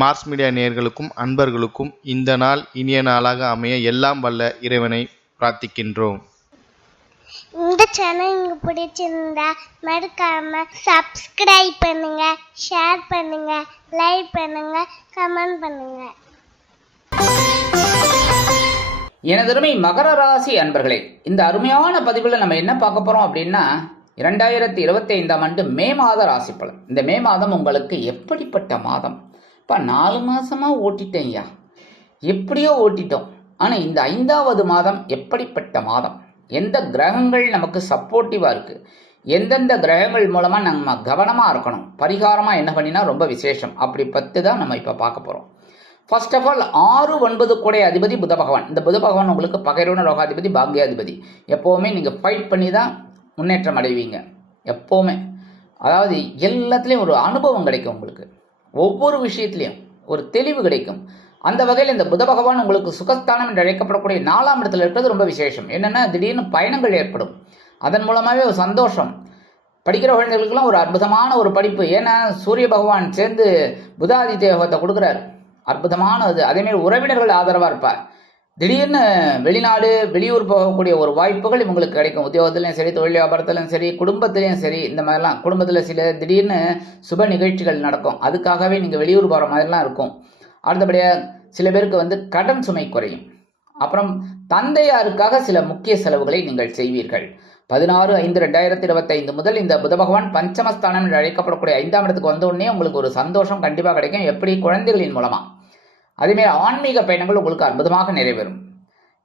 Mars media நேயர்களுக்கும் அன்பர்களுக்கும் இந்த நாள் இனிய நாளாக அமைய எல்லாம் வல்ல இறைவனை பிரார்த்திக்கின்றோம். இந்த சேனல் உங்களுக்கு பிடிச்சிருந்தா மறக்காம சப்ஸ்கிரைப் பண்ணுங்க ஷேர் பண்ணுங்க லைக் பண்ணுங்க கமெண்ட் பண்ணுங்க. எனதருமை மகர ராசி அன்பர்களே இந்த அருமையான பதிவில் நம்ம என்ன பார்க்க போகிறோம் அப்படின்னா இரண்டாயிரத்தி இருபத்தி ஐந்தாம் ஆண்டு மே மாத ராசி பலன் இந்த மே மாதம் உங்களுக்கு எப்படிப்பட்ட மாதம்? இப்போ நாலு மாதமாக ஓட்டிட்டேன்யா. எப்படியோ ஓட்டிட்டோம். ஆனால் இந்த ஐந்தாவது மாதம் எப்படிப்பட்ட மாதம்? எந்த கிரகங்கள் நமக்கு சப்போர்ட்டிவாக இருக்குது எந்தெந்த கிரகங்கள் மூலமாக நம்ம கவனமாக இருக்கணும்? பரிகாரமாக என்ன பண்ணினா ரொம்ப விசேஷம். அப்படி பற்றி தான் நம்ம இப்போ பார்க்க போகிறோம் ஃபர்ஸ்ட் ஆஃப் ஆல் ஆறு ஒன்பது கூடை அதிபதி புத பகவான். இந்த புத பகவான் உங்களுக்கு பகைரோன ரோகாதிபதி பாக்யாதிபதி. எப்போவுமே நீங்கள் ஃபைட் பண்ணி தான் முன்னேற்றம் அடைவீங்க. எப்போவுமே. அதாவது எல்லாத்துலேயும் ஒரு அனுபவம் கிடைக்கும் உங்களுக்கு. ஒவ்வொரு விஷயத்துலையும் ஒரு தெளிவு கிடைக்கும். அந்த வகையில் இந்த புத பகவான் உங்களுக்கு சுகஸ்தானம் என்று அழைக்கப்படக்கூடிய நாலாம் இடத்துல இருக்கிறது ரொம்ப விசேஷம். என்னென்னா திடீர்னு பயணங்கள் ஏற்படும். அதன் மூலமாகவே ஒரு சந்தோஷம். படிக்கிற குழந்தைகளுக்கெல்லாம் ஒரு அற்புதமான ஒரு படிப்பு. ஏன்னா சூரிய பகவான் சேர்ந்து புதாதித்ய யோகத்தை கொடுக்குறாரு அற்புதமானது அதேமாரி உறவினர்கள் ஆதரவாக இருப்பார். திடீர்னு வெளிநாடு வெளியூர் போகக்கூடிய ஒரு வாய்ப்புகள் இவங்களுக்கு கிடைக்கும். உத்தியோகத்துலையும் சரி தொழில் வியாபாரத்துலையும் சரி குடும்பத்துலேயும் சரி இந்த மாதிரிலாம். குடும்பத்தில் சில திடீர்னு சுப நிகழ்ச்சிகள் நடக்கும். அதுக்காகவே நீங்கள் வெளியூர் போகிற மாதிரிலாம் இருக்கும். அடுத்தபடியாக சில பேருக்கு வந்து கடன் சுமை குறையும். அப்புறம் தந்தையாருக்காக சில முக்கிய செலவுகளை நீங்கள் செய்வீர்கள். பதினாறு ஐந்து ரெண்டாயிரத்தி இருபத்தைந்து முதல் இந்த புத பகவான் பஞ்சமஸ்தானம் என்று அழைக்கப்படக்கூடிய ஐந்தாம் இடத்துக்கு வந்த உடனே உங்களுக்கு ஒரு சந்தோஷம் கண்டிப்பாக கிடைக்கும். எப்படி? குழந்தைகளின் மூலமாக அதேமாரி ஆன்மீக பயணங்கள் உங்களுக்கு அற்புதமாக நிறைவேறும்.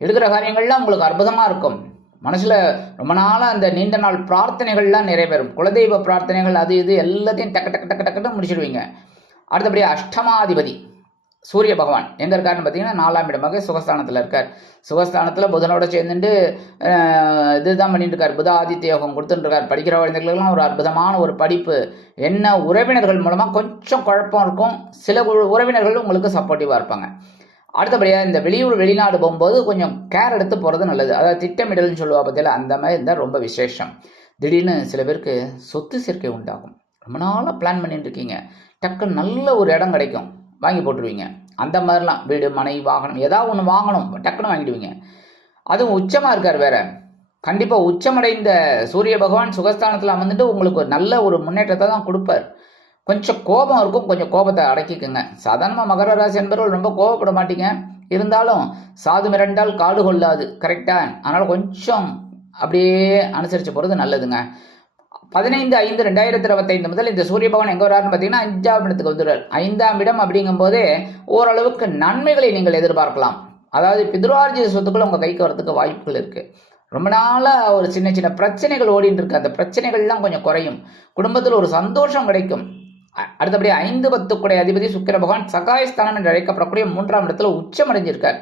எடுக்கிற காரியங்கள்லாம் உங்களுக்கு அற்புதமாக இருக்கும். மனசில் ரொம்ப நாளாக அந்த நீண்ட நாள் பிரார்த்தனைகள்லாம் நிறைவேறும். குலதெய்வ பிரார்த்தனைகள் அது இது எல்லாத்தையும் டக்கு டக்கு டக்கு டக்குன்னு முடிச்சிடுவீங்க. அடுத்தபடி அஷ்டமாதிபதி. சூரிய பகவான். எங்கே இருக்காருன்னு பார்த்தீங்கன்னா நாலாம் இடமாக சுகஸ்தானத்தில் இருக்கார். சுகஸ்தானத்தில் புதனோட சேர்ந்துட்டு இதுதான் பண்ணிட்டு இருக்கார் புத ஆதித்ய யோகம் கொடுத்துட்டுருக்கார். படிக்கிற குழந்தைகளுக்கெல்லாம் ஒரு அற்புதமான ஒரு படிப்பு. என்ன உறவினர்கள் மூலமாக கொஞ்சம் குழப்பம் இருக்கும். சில உ- உறவினர்கள் உங்களுக்கு சப்போர்ட்டிவாக இருப்பாங்க. அடுத்தபடியாக இந்த வெளியூர் வெளிநாடு போகும்போது கொஞ்சம் கேர் எடுத்து போகிறது நல்லது. அதாவது திட்டமிடல்னு சொல்லுவா பற்றியில் அந்த மாதிரி இருந்தால் ரொம்ப விசேஷம். திடீர்னு சில பேருக்கு சொத்து சேர்க்கை உண்டாகும். ரொம்ப நாளாக பிளான் பண்ணிட்டு இருக்கீங்க டக்குன்னு நல்ல ஒரு இடம் கிடைக்கும். வாங்கி போட்டுருவீங்க. அந்த மாதிரிலாம் வீடு மனை வாகனம் ஏதாவது ஒன்று வாங்கணும் டக்குன்னு வாங்கிடுவீங்க. அதுவும் உச்சமாக இருக்கார் வேற. கண்டிப்பாக உச்சமடைந்த சூரிய பகவான் சுகஸ்தானத்தில் அமர்ந்துட்டு உங்களுக்கு ஒரு நல்ல ஒரு முன்னேற்றத்தை தான் கொடுப்பார். கொஞ்சம் கோபம் இருக்கும் கொஞ்சம் கோபத்தை அடக்கிக்குங்க. சாதாரணமாக மகர ராசி என்பவர்கள் ரொம்ப கோபப்பட மாட்டீங்க. இருந்தாலும் சாது மிரண்டால் காடு கொள்ளாது கரெக்டாக அதனால் கொஞ்சம் அப்படியே அனுசரித்து போகிறது நல்லதுங்க. பதினைந்து ஐந்து ரெண்டாயிரத்தி இருபத்தைந்து முதல் இந்த சூரிய பகவான் எங்கே வராருன்னு பார்த்தீங்கன்னா அஞ்சாம் இடத்துக்கு வந்துடுறார். ஐந்தாம் இடம் அப்படிங்கும்போது ஓரளவுக்கு நன்மைகளை நீங்கள் எதிர்பார்க்கலாம். அதாவது பிதுரார்ஜித சொத்துக்கள் உங்கள் கைக்கு வரதுக்கு வாய்ப்புகள் இருக்குது ரொம்ப நாளாக ஒரு சின்ன சின்ன பிரச்சனைகள் ஓடிட்டு இருக்கு. அந்த பிரச்சனைகள்லாம் கொஞ்சம் குறையும். குடும்பத்தில் ஒரு சந்தோஷம் கிடைக்கும். அடுத்தபடி ஐந்து பத்துக்குடைய அதிபதி சுக்கிர பகவான் சகாயஸ்தானம் என்று அழைக்கப்படக்கூடிய மூன்றாம் இடத்துல உச்சமடைஞ்சிருக்கார்.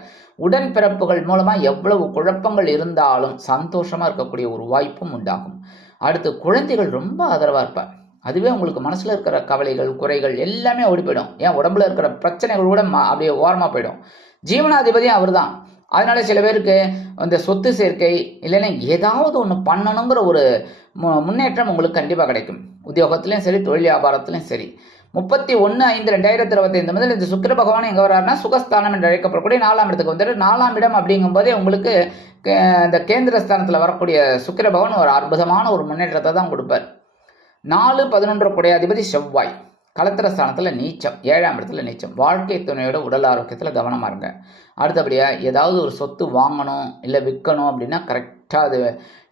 உடன் பிறப்புகள் மூலமாக எவ்வளவு குழப்பங்கள் இருந்தாலும் சந்தோஷமாக இருக்கக்கூடிய ஒரு வாய்ப்பும் உண்டாகும். அடுத்து குழந்தைகள் ரொம்ப ஆதரவாக இருப்பார் அதுவே உங்களுக்கு மனசில் இருக்கிற கவலைகள் குறைகள் எல்லாமே ஓடி போயிடும். ஏன்? உடம்புல இருக்கிற பிரச்சனைகள் கூட அப்படியே ஓரமாக போயிடும். ஜீவனாதிபதியும் அவர் தான் அதனால சில பேருக்கு இந்த சொத்து சேர்க்கை இல்லைன்னா ஏதாவது ஒன்று பண்ணணுங்கிற ஒரு மு- முன்னேற்றம் உங்களுக்கு கண்டிப்பாக கிடைக்கும். உத்தியோகத்துலேயும் சரி தொழில் வியாபாரத்துலேயும் சரி. முப்பத்தி ஒன்று ஐந்து ரெண்டாயிரத்தி இருபத்தைந்து முதல் இந்த சுக்கிர பகவான் எங்கே வர்றாருன்னா சுகஸ்தானம் என்று அழைக்கப்படக்கூடிய நாலாம் இடத்துக்கு வந்துட்டு நாலாம் இடம் அப்படிங்கும்போதே உங்களுக்கு கே- இந்த கேந்திர ஸ்தானத்தில் வரக்கூடிய சுக்கிர பகவான் ஒரு அற்புதமான ஒரு முன்னேற்றத்தை தான் கொடுப்பார். நாலு பதினொன்று கூடிய அதிபதி செவ்வாய். கலத்திர ஸ்தானத்தில் நீச்சம் ஏழாம் இடத்துல நீச்சம். வாழ்க்கை துணையோட உடல் ஆரோக்கியத்தில் கவனமாக இருங்க. அடுத்தபடியாக ஏதாவது ஒரு சொத்து வாங்கணும் இல்லை விற்கணும் அப்படின்னா கரெக்ட் கரெக்டாக அது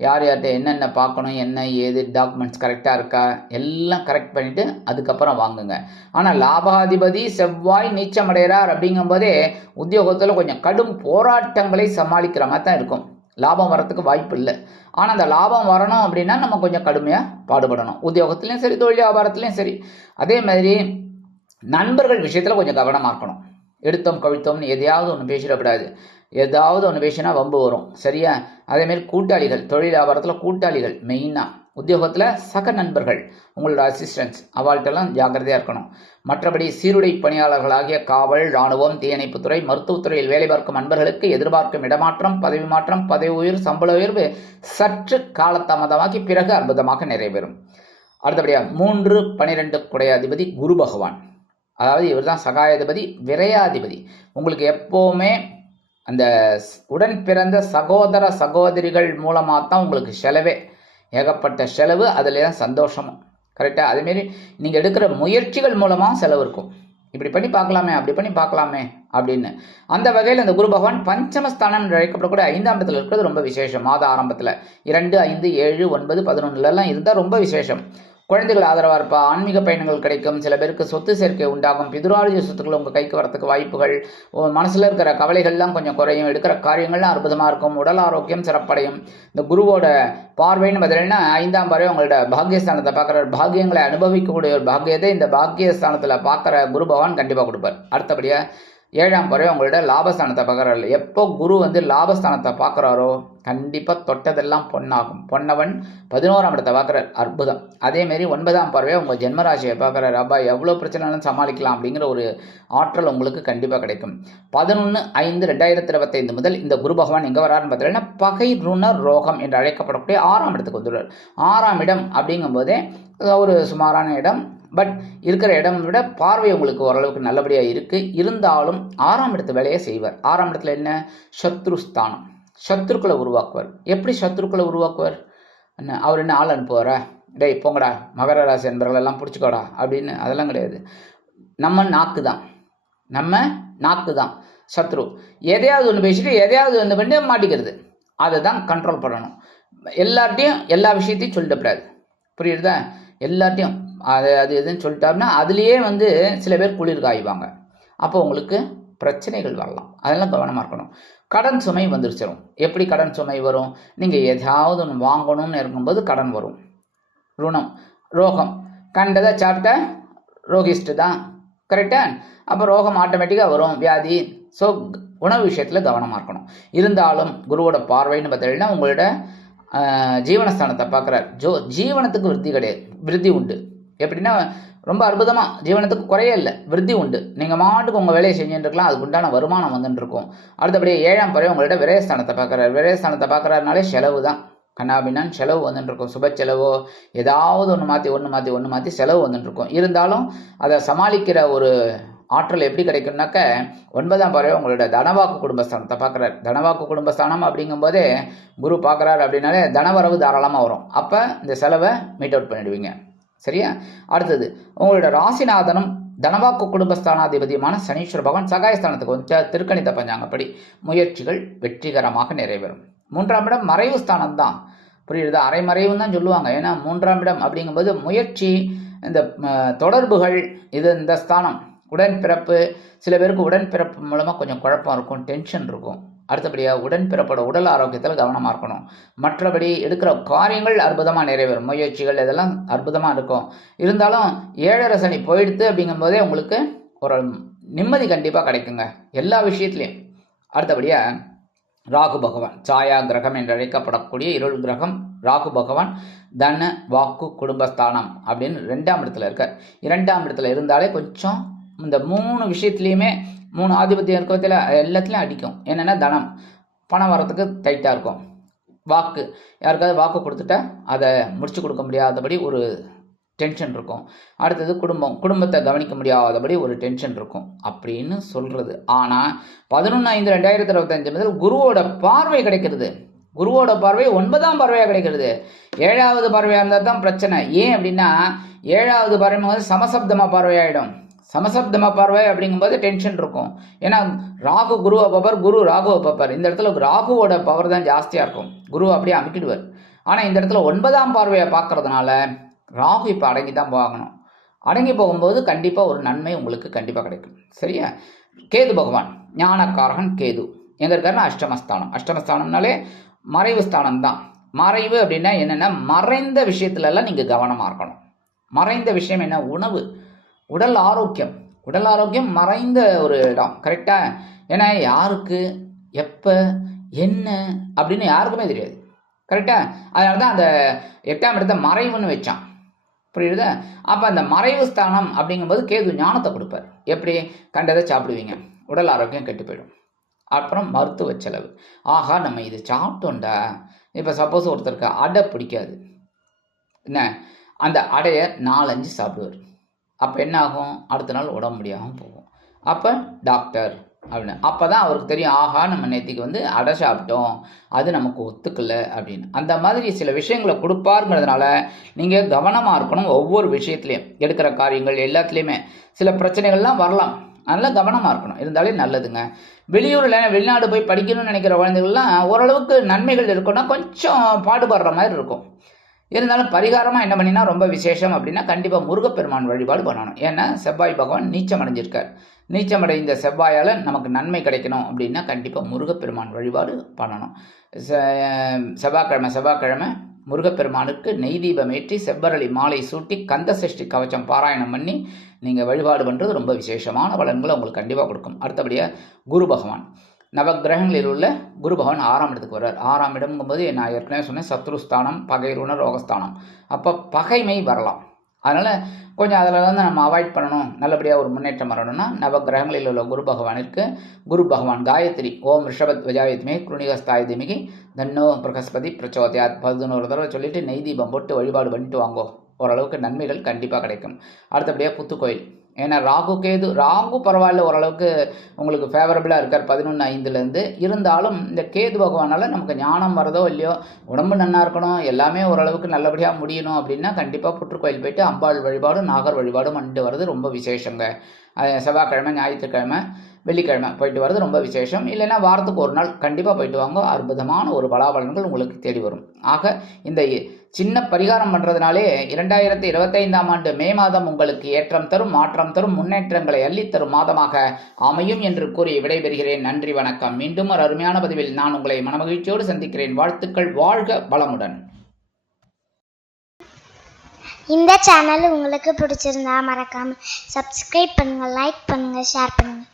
யார் யார்கிட்ட என்னென்ன பார்க்கணும் என்ன ஏது டாக்குமெண்ட்ஸ் கரெக்டாக இருக்கா எல்லாம் கரெக்ட் பண்ணிவிட்டு அதுக்கப்புறம் வாங்குங்க. ஆனால் லாபாதிபதி செவ்வாய் நீச்சமடைகிறார் அப்படிங்கும்போதே உத்தியோகத்தில் கொஞ்சம் கடும் போராட்டங்களை சமாளிக்கிற மாதிரி தான் இருக்கும். லாபம் வரத்துக்கு வாய்ப்பு இல்லை. ஆனால் அந்த லாபம் வரணும் அப்படின்னா நம்ம கொஞ்சம் கடுமையாக பாடுபடணும். உத்தியோகத்துலேயும் சரி தொழில் வியாபாரத்துலேயும் சரி. அதே மாதிரி நண்பர்கள் விஷயத்தில் கொஞ்சம் கவனமாக இருக்கணும். எடுத்தோம் கவிழ்த்தோம்னு எதையாவது ஒன்று பேசிடக்கூடாது. ஏதாவது ஒன்று பேசினா வம்பு வரும். சரியா? அதேமாரி கூட்டாளிகள் தொழில் வியாபாரத்தில் கூட்டாளிகள் மெயினாக உத்தியோகத்தில் சக நண்பர்கள் உங்களோட அசிஸ்டன்ஸ் அவள்கிட்டலாம் ஜாக்கிரதையாக இருக்கணும். மற்றபடி சீருடை பணியாளர்களாகிய காவல் இராணுவம் தீயணைப்புத்துறை மருத்துவத்துறையில் வேலை பார்க்கும் நண்பர்களுக்கு எதிர்பார்க்கும் இடமாற்றம் பதவி மாற்றம் பதவி உயர்வு சம்பள உயர்வு சற்று காலதாமதமாகி பிறகு அற்புதமாக நிறைவேறும். அடுத்தபடியாக மூன்று பனிரெண்டு குடையாதிபதி குரு பகவான். அதாவது இவர் தான் சகாயாதிபதி விரையாதிபதி. உங்களுக்கு எப்போவுமே அந்த உடன் பிறந்த சகோதர சகோதரிகள் மூலமாக தான் உங்களுக்கு செலவே. ஏகப்பட்ட செலவு அதில் தான் சந்தோஷமும் கரெக்டாக அதேமாரி நீங்கள் எடுக்கிற முயற்சிகள் மூலமாக செலவு இருக்கும். இப்படி பண்ணி பார்க்கலாமே அப்படி பண்ணி பார்க்கலாமே அப்படின்னு. அந்த வகையில் இந்த குரு பகவான் பஞ்சமஸ்தானம் என்று அழைக்கப்படக்கூடிய ஐந்தாம் இடத்துல இருக்கிறது ரொம்ப விசேஷம். மாத ஆரம்பத்தில். இரண்டு ஐந்து ஏழு ஒன்பது பதினொன்றுலலாம் இருந்தால் ரொம்ப விசேஷம். குழந்தைகள் ஆதரவாக இருப்பா ஆன்மீக பயணங்கள் கிடைக்கும் சில பேருக்கு சொத்து சேர்க்கை உண்டாகும் பிதுராலஜி சொத்துக்கள் உங்கள் கைக்கு வரத்துக்கு வாய்ப்புகள் மனசில் இருக்கிற கவலைகள்லாம் கொஞ்சம் குறையும் எடுக்கிற காரியங்கள்லாம் அற்புதமாக இருக்கும் உடல் ஆரோக்கியம் சிறப்படையும். இந்த குருவோட பார்வைன்னு பார்த்தீங்கன்னா ஐந்தாம் பார்வை உங்களோட பாக்கியஸ்தானத்தை பார்க்குற பாக்கியங்களை அனுபவிக்கக்கூடிய ஒரு பாக்கியத்தை இந்த பாக்கியஸ்தானத்தில் பார்க்குற குரு பகவான் கண்டிப்பாக கொடுப்பார். அடுத்தபடியாக ஏழாம் பறவை உங்களோட லாபஸ்தானத்தை பார்க்குறாரு எப்போ குரு வந்து லாபஸ்தானத்தை பார்க்குறாரோ கண்டிப்பாக தொட்டதெல்லாம் பொன்னாகும். பொன்னவன் பதினோராம் இடத்தை பார்க்குறாரு. அற்புதம். அதேமாரி ஒன்பதாம் பறவை உங்கள் ஜென்மராசியை பார்க்குறாரு. அப்பா எவ்வளோ பிரச்சனைனாலும் சமாளிக்கலாம் அப்படிங்கிற ஒரு ஆற்றல் உங்களுக்கு கண்டிப்பாக கிடைக்கும். பதினொன்று ஐந்து ரெண்டாயிரத்தி இருபத்தைந்து முதல் இந்த குரு பகவான் எங்கே வராருன்னு பார்த்தீங்கன்னா பகை ருண ரோகம் என்று அழைக்கப்படக்கூடிய ஆறாம் இடத்துக்கு வந்துடுறார். ஆறாம் இடம் அப்படிங்கும்போதே ஒரு சுமாரான இடம் பட் இருக்கிற இடம் விட பார்வை உங்களுக்கு ஓரளவுக்கு நல்லபடியாக இருக்குது இருந்தாலும் ஆறாம் இடத்து வேலையை செய்வார். ஆறாம் இடத்துல என்ன? சத்ருஸ்தானம் சத்ருக்களை உருவாக்குவார். எப்படி சத்ருக்களை உருவாக்குவார்? என்ன அவர் என்ன ஆள் அனுப்புவாரா? டேய் போங்கடா. மகர ராசி என்பவர்கள் எல்லாம் பிடிச்சிக்கோடா அப்படின்னு அதெல்லாம் கிடையாது. நம்ம நாக்கு தான் நம்ம நாக்கு தான் சத்ரு. எதையாவது ஒன்று பேசிட்டு எதையாவது ஒன்று பண்ணி மாட்டிக்கிறது. அதை தான் கண்ட்ரோல் பண்ணணும். எல்லார்ட்டையும் எல்லா விஷயத்தையும் சொல்லிடக்கூடாது. புரியுறதா? எல்லார்ட்டையும் அது அது எதுன்னு சொல்லிட்டாருன்னா அதுலேயே வந்து சில பேர் குளிர் காய்வாங்க அப்போ உங்களுக்கு பிரச்சனைகள் வரலாம். அதெல்லாம் கவனமாக இருக்கணும். கடன் சுமை வந்துருச்சிடும் எப்படி கடன் சுமை வரும்? நீங்கள் ஏதாவது ஒன்று வாங்கணும்னு இருக்கும்போது கடன் வரும். ருணம் ரோகம். கண்டதை சாப்பிட்ட ரோகிஸ்ட்டு தான். கரெக்டா அப்போ ரோகம் ஆட்டோமேட்டிக்காக வரும். வியாதி. ஸோ உணவு விஷயத்தில் கவனமாக இருக்கணும். இருந்தாலும் குருவோட பார்வைன்னு பார்த்தீங்கன்னா உங்களோட ஜீவனஸ்தானத்தை பார்க்குறார். ஜோ ஜீவனத்துக்கு விருத்தி கிடையாது. விருத்தி உண்டு. எப்படின்னா ரொம்ப அற்புதமாக ஜீவனத்துக்கு குறைய இல்லை விருத்தி உண்டு. நீங்கள் மாட்டுக்கு உங்கள் வேலையை செஞ்சுட்டுருக்கலாம் அதுக்கு உண்டான வருமானம் வந்துட்டு இருக்கும் அடுத்தபடியே ஏழாம் பறவை உங்கள்கிட்ட விரயஸ்தானத்தை பார்க்குறாரு. விரயஸ்தானத்தை பார்க்குறாருனாலே செலவு தான். கண்ணாபின்னான் செலவு வந்துட்டு இருக்கும் சுப செலவோ ஏதாவது ஒன்று மாற்றி ஒன்று மாற்றி ஒன்று மாற்றி செலவு வந்துட்டு இருக்கும் இருந்தாலும் அதை சமாளிக்கிற ஒரு ஆற்றல் எப்படி கிடைக்கும்னாக்க ஒன்பதாம் பறவை உங்களோட தனவாக்கு குடும்பஸ்தானத்தை பார்க்குறாரு. தனவாக்கு குடும்பஸ்தானம் அப்படிங்கும்போதே குரு பார்க்குறாரு அப்படின்னாலே தனவரவு தாராளமாக வரும். அப்போ இந்த செலவை மீட் அவுட் பண்ணிடுவீங்க. சரியா? அடுத்தது உங்களோட ராசிநாதனும் தனவாக்கு குடும்பஸ்தானாதிபதியுமான சனீஸ்வர பகவான் சகாயஸ்தானத்துக்கு வந்து திருக்கணித பஞ்சாங்கப்படி முயற்சிகள் வெற்றிகரமாக நிறைவேறும். மூன்றாம் இடம் மறைவு ஸ்தானம் தான் புரியுறதா? அரைமறைவுன்னு தான் சொல்லுவாங்க. ஏன்னா மூன்றாம் இடம் அப்படிங்கும்போது முயற்சி இந்த தொடர்புகள் இது இந்த ஸ்தானம். உடன்பிறப்பு சில பேருக்கு உடன்பிறப்பு மூலமாக கொஞ்சம் குழப்பம் இருக்கும் டென்ஷன் இருக்கும். அடுத்தபடியாக உடன்பிறப்போட உடல் ஆரோக்கியத்தில் கவனமாக இருக்கணும். மற்றபடி எடுக்கிற காரியங்கள் அற்புதமாக நிறைவேறும். முயற்சிகள் இதெல்லாம் அற்புதமாக இருக்கும். இருந்தாலும் ஏழரை சனி போயிடுத்து அப்படிங்கும்போதே உங்களுக்கு ஒரு நிம்மதி கண்டிப்பாக கிடைக்குங்க. எல்லா விஷயத்துலையும். அடுத்தபடியாக ராகு பகவான் சாயா கிரகம் என்று அழைக்கப்படக்கூடிய இருள் கிரகம் ராகு பகவான் தன வாக்கு குடும்பஸ்தானம் அப்படின்னு ரெண்டாம் இடத்துல இருக்கார். இரண்டாம் இடத்துல இருந்தாலே கொஞ்சம் இந்த மூணு விஷயத்துலையுமே மூணு ஆதிபத்தியம் இருக்கிறதுல எல்லாத்துலேயும் அடிக்கும். என்னென்னா தனம். பணம் வரத்துக்கு டைட்டாக இருக்கும். வாக்கு. யாருக்காவது வாக்கு கொடுத்துட்டா அதை முடிச்சு கொடுக்க முடியாதபடி ஒரு டென்ஷன் இருக்கும். அடுத்தது குடும்பம். குடும்பத்தை கவனிக்க முடியாதபடி ஒரு டென்ஷன் இருக்கும் அப்படின்னு சொல்கிறது ஆனால் பதினொன்று ஐந்து ரெண்டாயிரத்தி இருபத்தஞ்சு முதல் குருவோட பார்வை கிடைக்கிறது. குருவோட பார்வை ஒன்பதாம் பார்வையாக கிடைக்கிறது. ஏழாவது பார்வையாக இருந்தால் தான் பிரச்சனை. ஏன் அப்படின்னா ஏழாவது பார்வை வந்து சமசப்தமாக பார்வையாயிடும். சமசப்தமா பார்வை அப்படிங்கும்போது டென்ஷன் இருக்கும். ஏன்னா ராகு குருவை பார்ப்பார் குரு ராகுவை பார்ப்பார் இந்த இடத்துல ராகுவோட பவர் தான் ஜாஸ்தியாக இருக்கும். குரு அப்படியே அமுக்கிடுவார். ஆனால் இந்த இடத்துல ஒன்பதாம் பார்வையை பார்க்கறதுனால ராகு இப்போ அடங்கி தான் போகணும். அடங்கி போகும்போது கண்டிப்பாக ஒரு நன்மை உங்களுக்கு கண்டிப்பாக கிடைக்கும். சரியா? கேது பகவான் ஞானக்காரகன் கேது. எங்கே இருக்காருன்னா அஷ்டமஸ்தானம். அஷ்டமஸ்தானம்னாலே மறைவு ஸ்தானம் தான் மறைவு அப்படின்னா என்னென்னா மறைந்த விஷயத்துலலாம் நீங்கள் கவனமாக இருக்கணும். மறைந்த விஷயம் என்ன? உணவு. உடல் ஆரோக்கியம். உடல் ஆரோக்கியம் மறைந்த ஒரு இடம். கரெக்டாக ஏன்னா யாருக்கு எப்போ என்ன அப்படின்னு யாருக்குமே தெரியாது. கரெக்டாக அதனால தான் அந்த எட்டாம் இடத்த மறைவுன்னு வச்சான். புரியுதா? அப்போ அந்த மறைவு ஸ்தானம் அப்படிங்கும்போது கேது ஞானத்தை கொடுப்பார். எப்படி? கண்டதை சாப்பிடுவீங்க. உடல் ஆரோக்கியம் கெட்டு போயிடும். அப்புறம் மருத்துவ செலவு. ஆஹா நம்ம இது சாப்பிட்டோம்டா. இப்போ சப்போஸ் ஒருத்தருக்கு அடை பிடிக்காது. என்ன? அந்த அடையை நாலஞ்சு சாப்பிடுவார். அப்போ என்ன ஆகும் அடுத்த நாள் உடம்பு முடியாமல் போகும். அப்போ டாக்டர் அப்படின்னு. அப்போ தான் அவருக்கு தெரியும் ஆஹா நம்ம நேற்றுக்கு வந்து அடை சாப்பிட்டோம். அது நமக்கு ஒத்துக்கல அப்படின்னு. அந்த மாதிரி சில விஷயங்களை கொடுப்பாருங்கிறதுனால நீங்கள் கவனமாக இருக்கணும் ஒவ்வொரு விஷயத்துலையும். எடுக்கிற காரியங்கள் எல்லாத்துலேயுமே. சில பிரச்சனைகள்லாம் வரலாம். அதனால் கவனமாக இருக்கணும். இருந்தாலே நல்லதுங்க. வெளியூரில் வெளிநாடு போய் படிக்கணும்னு நினைக்கிற குழந்தைகள்லாம் ஓரளவுக்கு நன்மைகள் இருக்குன்னா கொஞ்சம் பாடுபடுற மாதிரி இருக்கும். இருந்தாலும் பரிகாரமாக என்ன பண்ணினா ரொம்ப விசேஷம் அப்படின்னா கண்டிப்பாக முருகப்பெருமான் வழிபாடு பண்ணணும். ஏன்னா செவ்வாய் பகவான் நீச்சம் அடைஞ்சிருக்கார். நீச்சமடைந்த செவ்வாயால் நமக்கு நன்மை கிடைக்கணும் அப்படின்னா கண்டிப்பாக முருகப்பெருமான் வழிபாடு பண்ணணும். செ- செவ்வாய்க்கிழமை செவ்வாய்க்கிழமை முருகப்பெருமானுக்கு நெய் தீபம் ஏற்றி செவ்வரளி மாலை சூட்டி கந்த சஷ்டி கவச்சம் பாராயணம் பண்ணி நீங்கள் வழிபாடு பண்ணுறது ரொம்ப விசேஷமான பலன்களை உங்களுக்கு கண்டிப்பாக கொடுக்கும். அடுத்தபடியாக குரு பகவான். நவக்கிரகங்களில் உள்ள குரு பகவான் ஆறாம் இடத்துக்கு வர்றார். ஆறாம் இடம்ங்கும்போது நான் ஏற்கனவே சொன்னேன் சத்ருஸ்தானம் பகைருண ரோகஸ்தானம் அப்போ பகைமை வரலாம். அதனால் கொஞ்சம் அதில் வந்து நம்ம அவாய்ட் பண்ணணும். நல்லபடியாக ஒரு முன்னேற்றம் வரணும்னா நவக்கிரகங்களில் உள்ள குரு பகவானிற்கு குரு பகவான் காயத்ரி ஓம் ரிஷபத் வஜாயத்மே குருணிகஸ்தாய் திமிகி தன்னோ பிரகஸ்பதி பிரச்சோதயாத் பதினோரு தடவை சொல்லிட்டு நெய் தீபம் போட்டு வழிபாடு பண்ணிட்டு வாங்கோ. ஓரளவுக்கு நன்மைகள் கண்டிப்பாக கிடைக்கும். அடுத்தபடியாக புத்துக்கோயில். ஏன்னா ராகு கேது ராகு பரவாயில்ல ஓரளவுக்கு உங்களுக்கு ஃபேவரபிளாக இருக்கார் பதினொன்று ஐந்துலேருந்து. இருந்தாலும் இந்த கேது பகவானால் நமக்கு ஞானம் வரதோ இல்லையோ உடம்பு நல்லா இருக்கணும் எல்லாமே ஓரளவுக்கு நல்லபடியாக முடியணும் அப்படின்னா கண்டிப்பாக புற்றுக்கோயில் போயிட்டு அம்பாள் வழிபாடும் நாகர் வழிபாடும் பண்ணிட்டு வர்றது ரொம்ப விசேஷங்க. அது செவ்வாய்க்கிழமை ஞாயிற்றுக்கிழமை. வெள்ளிக்கிழமை போயிட்டு வர்றது ரொம்ப விசேஷம். இல்லைன்னா வாரத்துக்கு ஒரு நாள் கண்டிப்பாக போயிட்டு வாங்க. அற்புதமான ஒரு பலாபலன்கள் உங்களுக்கு தேடி வரும். ஆக இந்த சின்ன பரிகாரம் பண்ணுறதுனாலே இரண்டாயிரத்தி இருபத்தைந்தாம் ஆண்டு மே மாதம் உங்களுக்கு ஏற்றம் தரும் மாற்றம் தரும் முன்னேற்றங்களை அள்ளித் தரும் மாதமாக அமையும் என்று கூறி விடைபெறுகிறேன். நன்றி வணக்கம். மீண்டும் ஒரு அருமையான பதிவில் நான் உங்களை மனமகிழ்ச்சியோடு சந்திக்கிறேன். வாழ்த்துக்கள். வாழ்க வளமுடன். இந்த சேனல் உங்களுக்கு பிடிச்சிருந்தா மறக்காம சப்ஸ்கிரைப் பண்ணுங்க லைக் பண்ணுங்க ஷேர் பண்ணுங்க.